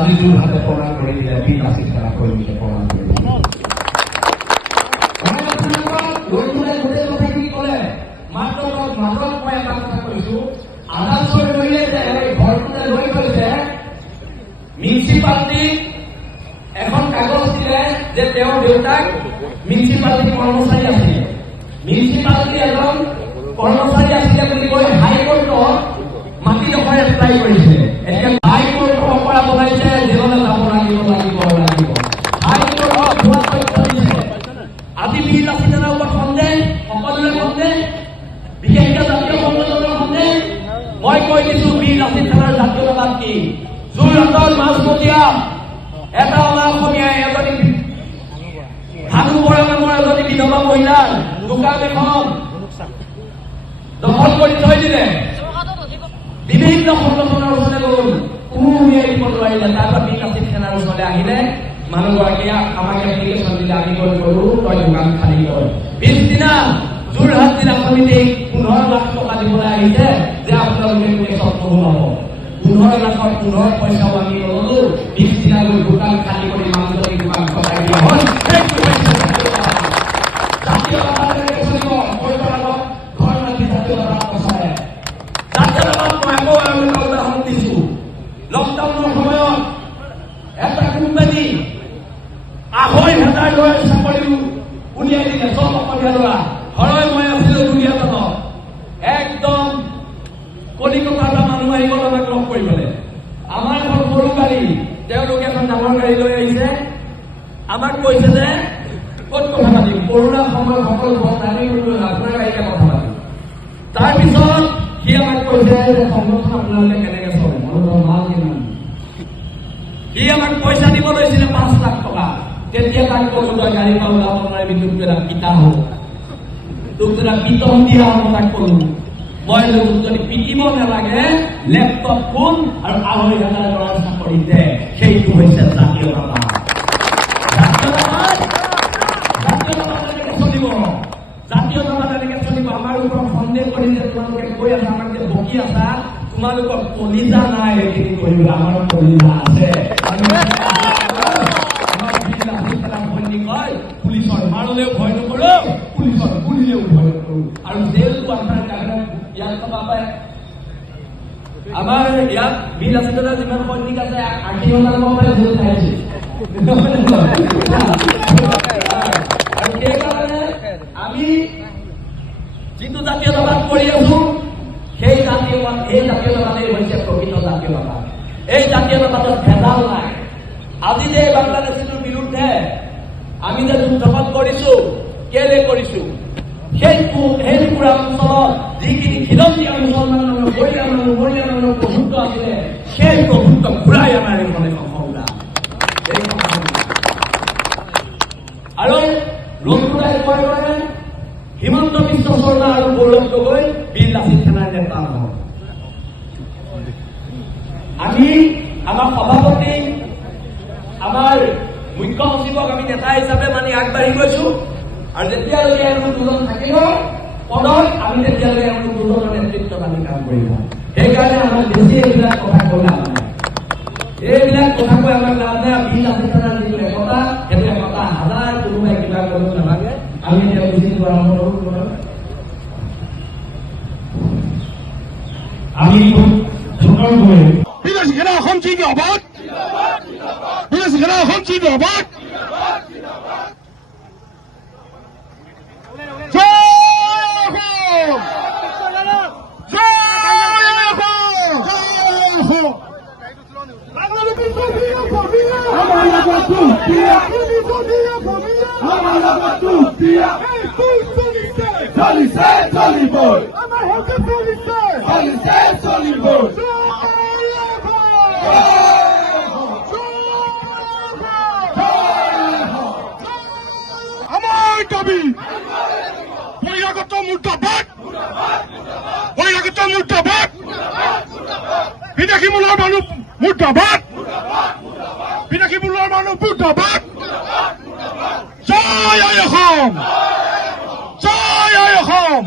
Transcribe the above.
আজি যোৰহাটে প্ৰমাণ কৰি দিলে বীৰ লাচিত সেনা কৰ্মীয়ে প্ৰমাণ কৰি দিলে গোটেই কথাখিনি ক'লে মাত্ৰ মই এটা কথা কৈছো আদালতৰ কৰিলে যে ঘৰটোতে লৈ গৈছে মিউনিচিপালিটি এখন কাগজ দিলে যে তেওঁৰ দেউতাক মিউনিচিপালিটি কৰ্মচাৰী আছিল মিউনিচিপালিটি এজন কৰ্মচাৰী আছিলে বুলি কৈ হাইকোৰ্টত মাটিডোখৰ এপ্লাই কৰিছে এতিয়া হাইকোৰ্টৰ পৰা বনাইছে জেললৈ যাব লাগিব আজি বীৰ লাচিত সেনাৰ ওপৰত সন্দেহ সকলোৰে সন্দেহ বিশেষকৈ জাতীয় সংগঠনৰ সন্দেহ মই কৈ দিছো বীৰ লাচিত সেনাৰ জাতীয়তাবাদ কি যোৰহাটৰ মাজমজিয়া এটা অনা অসমীয়াই এজনী ভানু বৰা নামৰ এজনী বিধৱা মহিলাৰ দোকান এখন দখল কৰি থৈ দিলে বিভিন্ন সংগঠনৰ ওচৰলৈ গ'ল কোনো উলিয়াই দিব নোৱাৰিলে তাৰপৰা বীৰ লাচিত সেনাৰ ওচৰলৈ আহিলে মানুহগৰাকীয়ে আমাক এপ্লিকেশ্যন দিলে আমি গ'লো তই দোকান খালী কৰ পিছদিনা যোৰহাট জিলা সমিতিক 15 লাখ টকা দিবলৈ আহিছে যে আপোনালোকে কোনে চৰ্ত নহ'ব 15 লাখৰ 15 পইচাও আমি ল'লো পিছদিনা গৈ দোকান খালী কৰি মানুহজনী দোকান চলাই দিয়া হ'ল জাতীয়তাবাদ চলিব ঘৰ মাটি জাতীয়তাবাদ প্ৰচাৰে জাতীয়তাবাদ মই আকৌ আৰু এটা উদাহৰণ দিছো লকডাউনৰ সময়ত এটা কোম্পানী 2,500 ল'ৰাই চাকৰি উলিয়াই দিলে চব অসমীয়া ল'ৰা ঘৰলৈ মই আছিলো দুলীয়াজনত একদম কলিকতাৰ পৰা মানুহ আহি গ'ল আমাক লগ কৰিবলৈ আমাৰ ঘৰ সৰু গাড়ী তেওঁলোকে এখন ডাঙৰ গাড়ী লৈ আহিছে আমাক কৈছে যে ক'ত কথা পাতিম কৰোণা সময়ত সকলো বন্ধ আমি আপোনাৰ গাড়ীতে কথা পাতিম তাৰপিছত সি আমাক কৈছে যে সংগঠন আপোনালোকে কেনেকে চলে মাল কিমান সি আমাক পইচা দিব লৈছিলে 5 লাখ টকা তেতিয়া তাক ক'লো তই গাড়ী পৰা ওলাব নোৱাৰিবি তোক এটা পিতা হ'ব তোক এটা পিতন দিয়া হ'ব তাক ক'লো মই যদি পিটিব নালাগে লেপটপ ফোন আৰু 2,500 টকাৰ চাকৰি দে সেইটো হৈছে জাতীয়তাবাদ জাতীয়তাবাদ এনেকে চলিব আমাৰ ওপৰত সন্দেহ কৰি যে তোমালোকে কৈ আছা আমাক যে বকি আছা তোমালোকৰ কলিজা নাই এইখিনি কৰিবলৈ আমাৰ কলিজা আছে পুলিচৰ মাৰলেও ভয় নকৰো পুলিচৰ গুলিলেও ভয় নকৰো আৰু জেল আপোনাৰ ইয়াত পাবাই আমাৰ ইয়াত বীৰ লাচিত সেনাৰ যিমান সৈনিক আছে 80,000 জেল খাইছে আৰু সেইকাৰণে আমি যিটো জাতীয়তাবাদ কৰি আছো সেই জাতীয়তাবাদেই হৈছে প্ৰকৃত জাতীয়তাবাদ এই জাতীয়তাবাদত ভেজাল নাই আজি যে বাংলাদেশীটোৰ বিৰুদ্ধে আমি যে যুদ্ধপাত কৰিছো কেলে কৰিছো সেই পুৰা অঞ্চলত যিখিনি খিলঞ্জীয়া মুছলমান মৰিয়ানৰ প্ৰভুত্ব আছিলে সেই প্ৰভুত্ব ঘূৰাই আমাৰ এইখনে সংগ্ৰাম আৰু ৰুণুৰাই কয় কৰে হিমন্ত বিশ্ব শৰ্মা আৰু গৌৰৱ গগৈ বীৰ লাচিত সেনাৰ নেতা নহয় আমি আমাৰ সভাপতি আমাৰ মুখ্য সচিবক আমি নেতা হিচাপে মানি আগবাঢ়ি গৈছো আৰু যেতিয়ালৈকে এওঁলোক দুজন থাকিব পদত আমি তেতিয়ালৈকে এওঁলোক দুজনৰ নেতৃত্বত আমি কাম কৰিব। সেইকাৰণে আমাক বেছি এইবিলাক কথা কৈ লাভ নাই। এইবিলাক কথা কৈ আমাক লাভ নাই। বিল আলোচনাৰ যিটো একতা, সেইটো একতা হাজাৰ কোনোবাই কিবা কৰিব নালাগে। আমি এতিয়া বুজি পোৱা আৰম্ভ কৰোঁ। আমি সুন্দৰকৈ বিদেশী খেলা অসম চীন অবাধ, বিদেশী খেলা অসম চীন অবাধ। আমার দাবি বহিরাগত মুর্দাবাদ, বহিরাগত মুর্দাবাদ, বিদেশী মূলৰ মানুহ মুৰ্দাবাদ, বিদেশী মূলৰ মানুহ মুৰ্দাবাদ। জয় আই অসম, জয় আই অসম।